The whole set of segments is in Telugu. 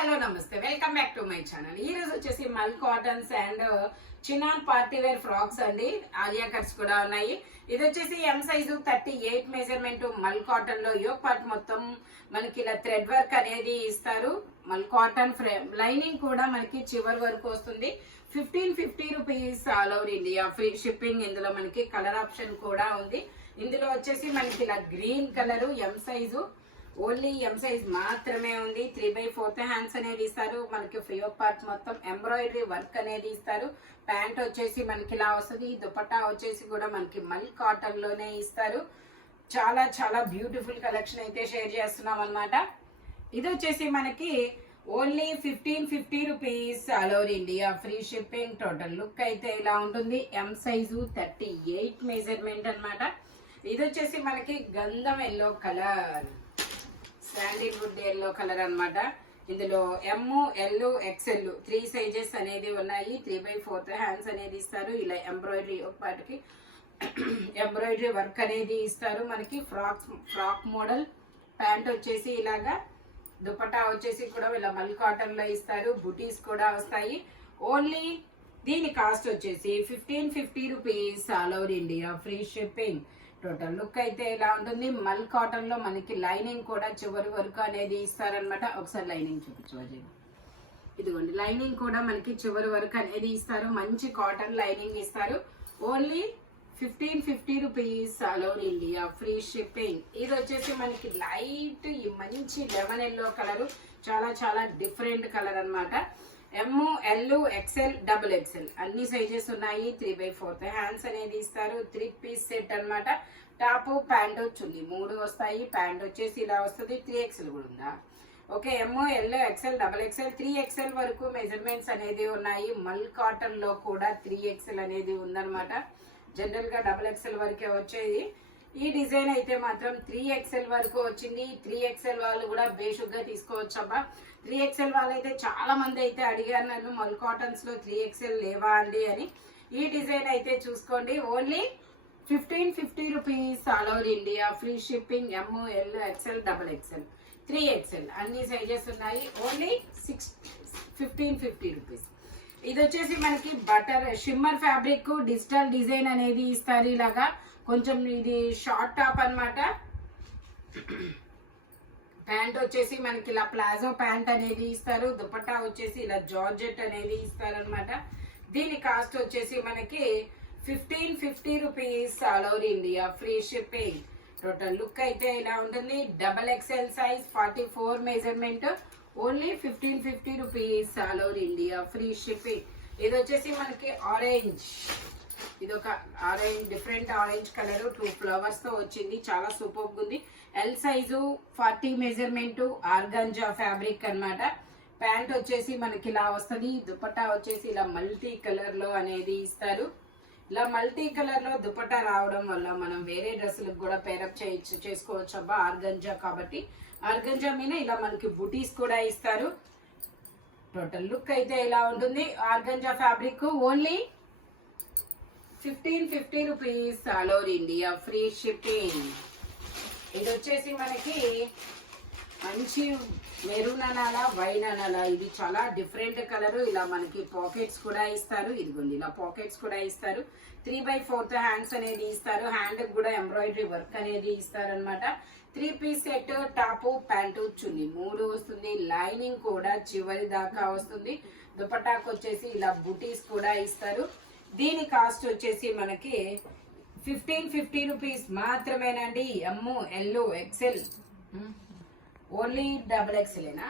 హలో నమస్తే, welcome back to my channel. ఈ రోజు వచ్చేసి mul cottons and chinon party wear frocks అండి. ఆలియా కట్స్ కూడా ఉన్నాయి. ఇది వచ్చేసి M size 38 measurement mul cotton లో యోక్ పార్ట్ మొత్తం మనకి ఇలా థ్రెడ్ వర్క్ అనేది ఇస్తారు. మల్ కాటన్ ఫ్రేమ్ లైనింగ్ కూడా మనకి చివరి వరకు వస్తుంది. 1550 rupees all over India, free shipping. ఇందులో మనకి కలర్ ఆప్షన్ కూడా ఉంది. ఇందులో వచ్చేసి మనకి ఇలా green colour M size, only M size మాత్రమే ఉంది. 3/4 హ్యాండ్స్ అనేది ఇస్తారు. మనకి ఫ్యోక్ పార్ట్ మొత్తం ఎంబ్రాయిడరీ వర్క్ అనేది ఇస్తారు. ప్యాంట్ వచ్చేసి మనకి ఇలా వస్తుంది. దుపట్టా వచ్చేసి కూడా మనకి మల్ కాటన్ లోనే ఇస్తారు. చాలా చాలా బ్యూటిఫుల్ కలెక్షన్ అయితే షేర్ చేస్తున్నాం అనమాట. ఇది వచ్చేసి మనకి only 1550 rupees all over India, free shipping. Total look అయితే ఇలా ఉంటుంది. ఎం సైజు 38 మెజర్మెంట్ అనమాట. ఇది వచ్చేసి మనకి గంధం yellow colour, Sandalwood yellow colour అనమాట. ఇందులో ఎమ్, ఎల్, ఎక్స్ఎల్ 3 సైజెస్ అనేది ఉన్నాయి. 3/4 హ్యాండ్స్ అనేది ఇస్తారు. ఇలా ఎంబ్రాయిడరీ పాటికి ఎంబ్రాయిడరీ వర్క్ అనేది ఇస్తారు. మనకి ఫ్రాక్ మోడల్. ప్యాంట్ వచ్చేసి ఇలాగా, దుపట్టా వచ్చేసి కూడా ఇలా మల్ కాటన్ లో ఇస్తారు. బుటీస్ కూడా వస్తాయి. ఓన్లీ దీని కాస్ట్ వచ్చేసి 1550 rupees all over India, free shipping. Total look అయితే ఇలా ఉంటుంది. మల్ కాటన్ లో మనకి లైనింగ్ కూడా చివరి వరకు అనేది ఇస్తారనమాట. ఒకసారి లైనింగ్ చూపించు. ఇదిగోండి, లైనింగ్ కూడా మనకి చివరి వరకు అనేది ఇస్తారు. మంచి కాటన్ లైనింగ్ ఇస్తారు. Only 1550 rupees all over India, free shipping. ఇది వచ్చేసి మనకి లైట్ ఈ మంచి లెమన్ ఎల్లో కలర్, చాలా చాలా డిఫరెంట్ కలర్ అనమాట. M, L, XL, double XL అన్ని సైజెస్ ఉన్నాయి. 3/4 హ్యాండ్స్ అనేది ఇస్తారు. 3 పీస్ సెట్ అనమాట. టాప్, ప్యాంటు, చున్నీ 3 వస్తాయి. ప్యాంట్ వచ్చేసి ఇలా వస్తుంది. 3XL కూడా ఉందా? Okay, M, L, XL, double XL, 3XL వరకు మెజర్మెంట్స్ అనేది ఉన్నాయి. మల్ కాటన్ లో కూడా 3XL అనేది ఉందన్నమాట. జనరల్ గా డబుల్ ఎక్స్ఎల్ వరకే వచ్చేది. ఈ డిజైన్ అయితే మాత్రం 3XL వరకు వచ్చింది. 3XL వాళ్ళు కూడా బేషుగ్గా తీసుకోవచ్చబ్బా. 3XL వాళ్ళు అయితే చాలా మంది అయితే అడిగారు నన్ను, మల్ కాటన్స్ లో 3XL లేవా అండి అని. ఈ డిజైన్ అయితే చూసుకోండి. Only 1550 rupees all over India, free shipping. M, L, XL, double XL, 3XL అన్ని సైజెస్ ఉన్నాయి. Only 1550 rupees. ఇది వచ్చేసి మనకి butter shimmer fabric, digital design అనేది ఇస్తారు. ఇలాగా కొంచెం ఇది షార్ట్ టాప్ అనమాట. ప్యాంట్ వచ్చేసి మనకి ఇలా ప్లాజో ప్యాంట్ అనేది ఇస్తారు. దుపట్టా వచ్చేసి ఇలా జార్జెట్ అనేది ఇస్తారనమాట. దీని కాస్ట్ వచ్చేసి మనకి 1550 rupees all over India, free shipping. Total look అయితే ఇలా ఉంటుంది. Double XL size, 44 measurement. Only 1550 rupees all over India, free shipping. ఇది వచ్చేసి మనకి ఆరెంజ్, ఇది ఒక orange, different orange colour, 2 flowers తో వచ్చింది. చాలా సూపర్ ఉంది. L size 40 measurement, organza fabric అన్నమాట. ప్యాంట్ వచ్చేసి మనకి ఇలా వస్తుంది. దుపట్టా వచ్చేసి ఇలా మల్టీ కలర్ లో అనేది ఇస్తారు. ఇలా మల్టీ కలర్ లో దుపట్టా రావడం వల్ల మనం వేరే డ్రెస్సులకు కూడా పేరప్ చేసుకోవచ్చు అబ్బా. ఆర్గంజా కాబట్టి ఆర్గంజా మీద ఇలా మనకి బుటీస్ కూడా ఇస్తారు. టోటల్ లుక్ అయితే ఇలా ఉంటుంది. Organza fabric. Only 1550 rupees all over India, free shipping. ఇది వచ్చేసి మనకి మంచి మెరూన్ అనాలా, వైన్ అనాలా, ఇది చాలా డిఫరెంట్ కలర్. ఇలా మనకి పాకెట్స్ కూడా ఇస్తారు. ఇదిగోండి, ఇలా పాకెట్స్ కూడా ఇస్తారు. 3/4 హ్యాండ్స్ అనేది ఇస్తారు. హ్యాండ్ కూడా ఎంబ్రాయిడరీ వర్క్ అనేది ఇస్తారు అనమాట. 3 piece set, top, pant, chunni 3 వస్తుంది. లైనింగ్ కూడా చివరి దాకా వస్తుంది. దుపట్టాకు వచ్చేసి ఇలా బుటీస్ కూడా ఇస్తారు. దీని కాస్ట్ వచ్చేసి మనకి 1550 రూపీస్ మాత్రమేనండి. ఎమ్, ఎల్, ఎక్స్ఎల్, ఓన్లీ డబుల్ ఎక్స్ఎల్నా?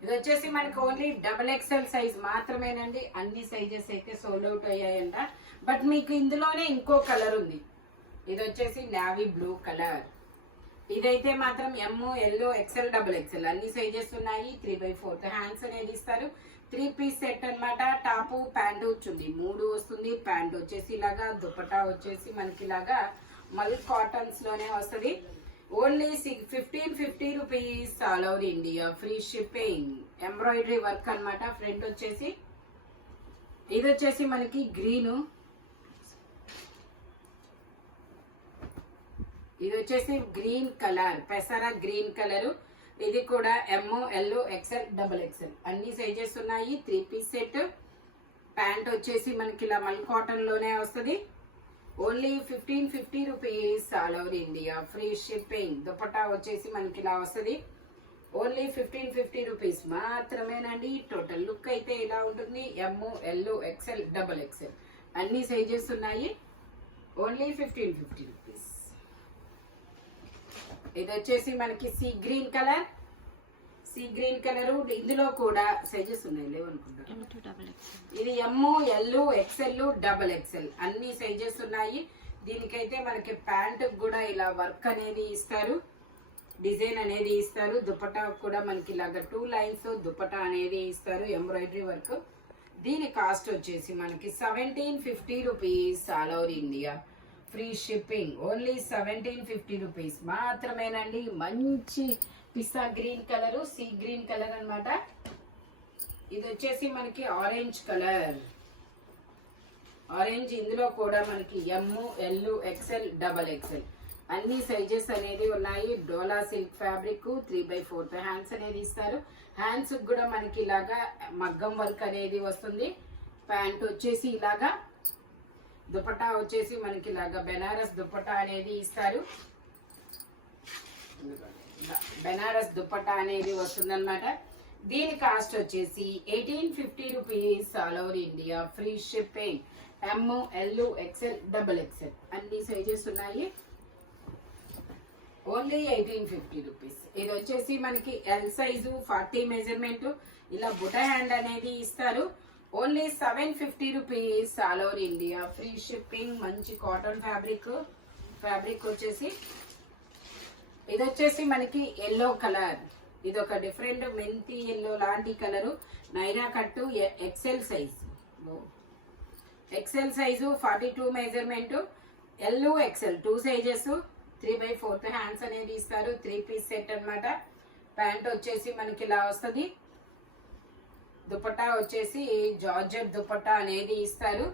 ఇది వచ్చేసి మనకి ఓన్లీ డబుల్ ఎక్స్ఎల్ సైజ్ మాత్రమేనండి. అన్ని సైజెస్ అయితే సోల్డ్ అవుట్ అయ్యాయంట. బట్ మీకు ఇందులోనే ఇంకో కలర్ ఉంది. ఇది వచ్చేసి నావీ బ్లూ కలర్. ఇదైతే మాత్రం ఎమ్, ఎల్, ఎక్స్ఎల్, డబుల్ ఎక్స్ఎల్ అన్ని సైజెస్ ఉన్నాయి. 3/4 హ్యాండ్స్ అనేది ఇస్తారు. 3 పీస్ సెట్ అనమాట. టాప్, ప్యాంటు, చున్నీ 3 వస్తుంది. ప్యాంట్ వచ్చేసి ఇలాగా, దుపట్టా వచ్చేసి మనకి ఇలాగా మల్ కాటన్స్ లోనే వస్తుంది. Only 1550 rupees all over India, free shipping. Embroidery work అనమాట. ఫ్రంట్ వచ్చేసి ఇది వచ్చేసి మనకి గ్రీను, ఇది వచ్చేసి గ్రీన్ కలర్, పెసర గ్రీన్ కలర్. ఇది కూడా ఎమ్, ఎల్, ఎక్స్ఎల్, డబుల్ ఎక్స్ఎల్ అన్ని సైజెస్ ఉన్నాయి. 3 పీస్ సెట్. ప్యాంట్ వచ్చేసి మనకి ఇలా మల్ కాటన్ లోనే వస్తుంది. Only 1550 rupees all over India, free shipping. Dupatta వచ్చేసి మనకి ఇలా వస్తుంది. ఓన్లీ 1550 రూపీస్ మాత్రమేనండి. టోటల్ లుక్ అయితే ఇలా ఉంటుంది. M, L, XL, double XL అన్ని సైజెస్ ఉన్నాయి. Only 1550 rupees. ఇది వచ్చేసి మనకి sea green colour. Sea green colour, ఇందులో కూడా సైజెస్ ఉన్నాయి, లేవనుకుంటారు. ఇది M, L, XL, double XL అన్ని సైజెస్ ఉన్నాయి. దీనికైతే మనకి ప్యాంట్ కూడా ఇలా వర్క్ అనేది ఇస్తారు, డిజైన్ అనేది ఇస్తారు. దుపట్టా కూడా మనకి ఇలాగా 2 లైన్స్ దుపట్టా అనేది ఇస్తారు, ఎంబ్రాయిడరీ వర్క్. దీని కాస్ట్ వచ్చేసి మనకి 1750 rupees all over India, free shipping. Only 1750 rupees మాత్రమేనండి. మంచి pista green colour, sea green colour అన్నమాట. ఇది వచ్చేసి మనకి ఆరెంజ్ కలర్. ఆరెంజ్, ఇందులో కూడా మనకి ఎమ్, ఎల్, ఎక్స్ఎల్, డబల్ ఎక్స్ఎల్ అన్ని సైజెస్ అనేది ఉన్నాయి. డోలా సిల్క్ ఫ్యాబ్రిక్, 3/4 హ్యాండ్స్ అనేది ఇస్తారు. హ్యాండ్స్ కూడా మనకి ఇలాగా మగ్గం వర్క్ అనేది వస్తుంది. ప్యాంట్ వచ్చేసి ఇలాగా, దుపట్టా వచ్చేసి మనకి ఇలాగా బెనారస్ దుపట్టా అనేది ఇస్తారు. బెనారస్ దుపట్టా అనేది వస్తుంది అనమాట. దీని కాస్ట్ వచ్చేసి 1850 rupees all over India, free shipping. M, L, XL, double XL అన్ని సైజెస్ ఉన్నాయి. Only 1850 rupees. ఇది వచ్చేసి మనకి ఎల్ సైజు 40 మెజర్మెంట్, ఇలా బుటా హ్యాండ్ అనేది ఇస్తారు. Only 750 rupees all over India, free shipping. మంచి కాటన్ ఫ్యాబ్రిక్. ఫ్యాబ్రిక్ వచ్చేసి ఇది వచ్చేసి మనకి ఎల్లో కలర్. ఇది ఒక డిఫరెంట్ మెంతి ఎల్లో లాంటి colour. Naira cut, XL size. XL size 42 measurement, L, XL 2 sizes, 3/4 hands అనేది ఇస్తారు. 3 పీస్ సెట్ అన్నమాట. ప్యాంట్ వచ్చేసి మనకి ఇలా వస్తుంది. దుపట్టా వచ్చేసి జార్జెట్ దుపట్టా అనేది ఇస్తారు.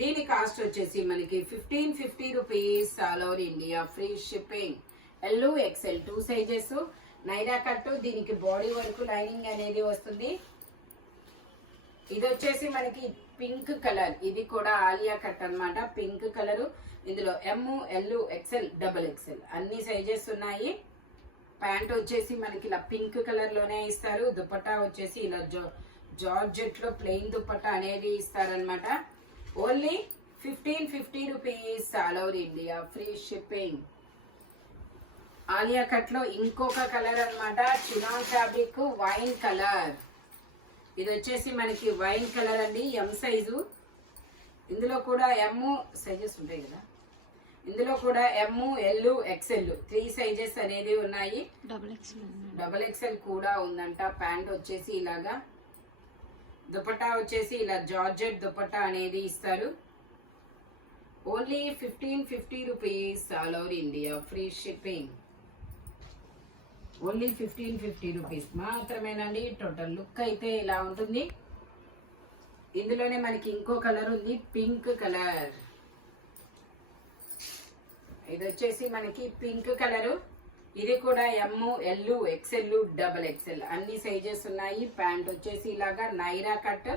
దీని కాస్ట్ వచ్చేసి మనకి 1550 rupees all over India, free shipping. L, XL 2 sizes, Naira కట్టు. దీనికి బాడీ వరకు లైనింగ్ అనేది వస్తుంది. ఇది వచ్చేసి మనకి పింక్ కలర్. ఇది కూడా ఆలియా కట్ అన్నమాట, పింక్ కలర్. ఇందులో ఎమ్, ఎల్, ఎక్స్ఎల్, డబల్ ఎక్స్ఎల్ అన్ని సైజెస్ ఉన్నాయి. ప్యాంట్ వచ్చేసి మనకి ఇలా పింక్ కలర్ లోనే ఇస్తారు. దుపట్టా వచ్చేసి ఇలా జార్జెట్ లో ప్లెయిన్ దుపట్టా అనేది ఇస్తారనమాట. Only 1550 rupees all over India, free shipping. Alia cut లో ఇంకొక కలర్ అన్నమాట, చినాన్ ఫ్యాబ్రిక్, వైన్ కలర్. ఇది వచ్చేసి మనకి వైన్ కలర్ అండి, ఎం సైజు. ఇందులో కూడా ఎమ్ సైజెస్ ఉంటాయి కదా, ఇందులో కూడా ఎమ్, ఎల్, ఎక్స్ఎల్ 3 సైజెస్ అనేది ఉన్నాయి. డబల్ ఎక్స్ఎల్ కూడా ఉందంట. ప్యాంట్ వచ్చేసి ఇలాగా, దుపట్టా వచ్చేసి ఇలా జార్జెట్ దుపట్టా అనేది ఇస్తారు. Only 1550 rupees all over India, free shipping. Only 1550 rupees మాత్రమేనండి. టోటల్ లుక్ అయితే ఇలా ఉంటుంది. ఇందులోనే మనకి ఇంకో కలర్ ఉంది, పింక్ కలర్. ఇది వచ్చేసి మనకి పింక్ కలరు. ఇది కూడా ఎమ్, ఎల్, ఎక్స్ఎల్, డబల్ ఎక్స్ఎల్ అన్ని సైజెస్ ఉన్నాయి. ప్యాంట్ వచ్చేసి ఇలాగా Naira cut,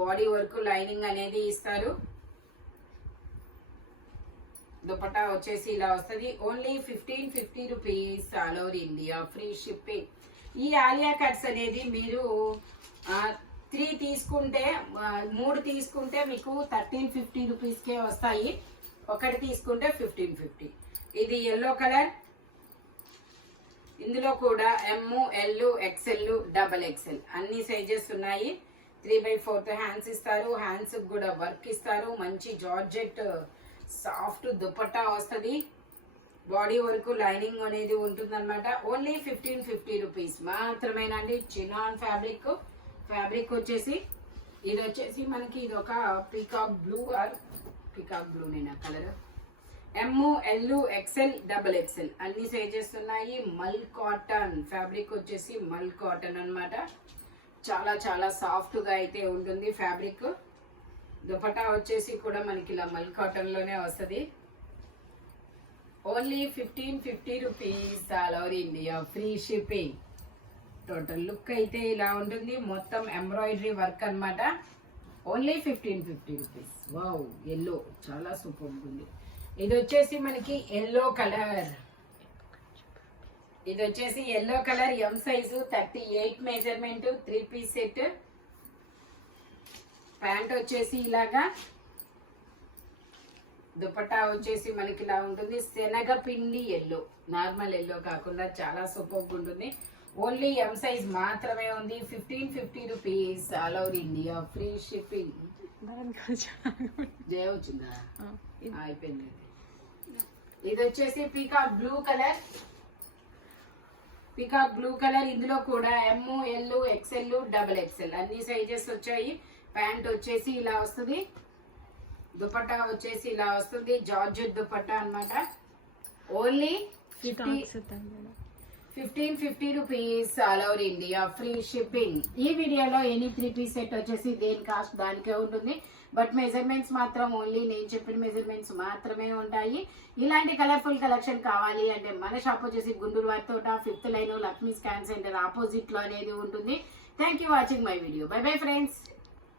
body work lining అనేది ఇస్తారు. దుపట్టా వచ్చేసి ఇలా వస్తుంది. Only 1550 rupees all over India, free shipping. ఈ ఆలియా కట్స్ అనేది మీరు 3 తీసుకుంటే, 3 తీసుకుంటే మీకు 1350 రూపీస్కే వస్తాయి. ఒకటి తీసుకుంటే 1550. ఇది ఎల్లో కలర్. ఇందులో కూడా ఎమ్, ఎల్, ఎక్స్ఎల్, డబల్ ఎక్స్ఎల్ అన్ని సైజెస్ ఉన్నాయి. 3/4 హ్యాండ్స్ ఇస్తారు. హ్యాండ్స్ కూడా వర్క్ ఇస్తారు. మంచి జార్జెట్ సాఫ్ట్ దుపట్టా వస్తుంది. బాడీ వరకు లైనింగ్ అనేది ఉంటుంది అనమాట. ఓన్లీ 1550 రూపీస్ మాత్రమేనండి. Chinon fabric. ఫ్యాబ్రిక్ వచ్చేసి ఇది వచ్చేసి మనకి ఇది ఒక పీకాక్ బ్లూ, పీకాక్ బ్లూ నేనా colour. M, L, XL, double XL అన్ని సైజెస్ ఉన్నాయి. మల్ కాటన్ ఫ్యాబ్రిక్ వచ్చేసి మల్ కాటన్ అన్నమాట. చాలా చాలా సాఫ్ట్ గా అయితే ఉంటుంది ఫ్యాబ్రిక్. దుపట్టా వచ్చేసి కూడా మనకి ఇలా మల్ కాటన్ లోనే వస్తుంది. Only 1550 rupees all over India, free shipping. Total look అయితే ఇలా ఉంటుంది, మొత్తం ఎంబ్రాయిడరీ వర్క్ అన్నమాట. Only 1550 rupees. వావ్, ఎల్లో చాలా సూపర్ ఉంది. ఇది వచ్చేసి మనకి ఎల్లో కలర్. ఇది వచ్చేసి yellow colour, M size 38 measurement, 3 piece set. Pant వచ్చేసి ఇలాగా, దుపట్టా వచ్చేసి మనకి ఇలా ఉంటుంది. శనగపిండి ఎల్లో, నార్మల్ ఎల్లో కాకుండా చాలా సూపర్ ఉంటుంది. ఓన్లీ ఎం సైజ్ మాత్రమే ఉంది. 1550 rupees all over India, free shipping. Jaya వచ్చిందా? అయిపోయింది. ఇది వచ్చేసి peacock blue colour. Peacock blue colour, ఇందులో కూడా M, L, XL, double XL అన్ని సైజెస్ వచ్చాయి. ప్యాంట్ వచ్చేసి ఇలా వస్తుంది, దుపట్టా వచ్చేసి ఇలా వస్తుంది. జార్జెట్ దుపట్టా అన్నమాట. Only 1550 rupees all over India, free shipping. ఈ వీడియోలో ఎనీ 3 పీస్ సెట్ వచ్చేసి దేని కాస్ట్ దానికే ఉంటుంది. బట్ మెజర్మెంట్స్ మాత్రం ఓన్లీ నేను చెప్పిన మెజర్మెంట్స్ మాత్రమే ఉంటాయి. ఇలాంటి కలర్ఫుల్ కలెక్షన్ కావాలి అంటే మన షాప్ వచ్చేసి గుంటూరు వారి తోట, 5th line, Lakshmi scan centre opposite లో అనేది ఉంటుంది. Thank you watching my video. By bye friends.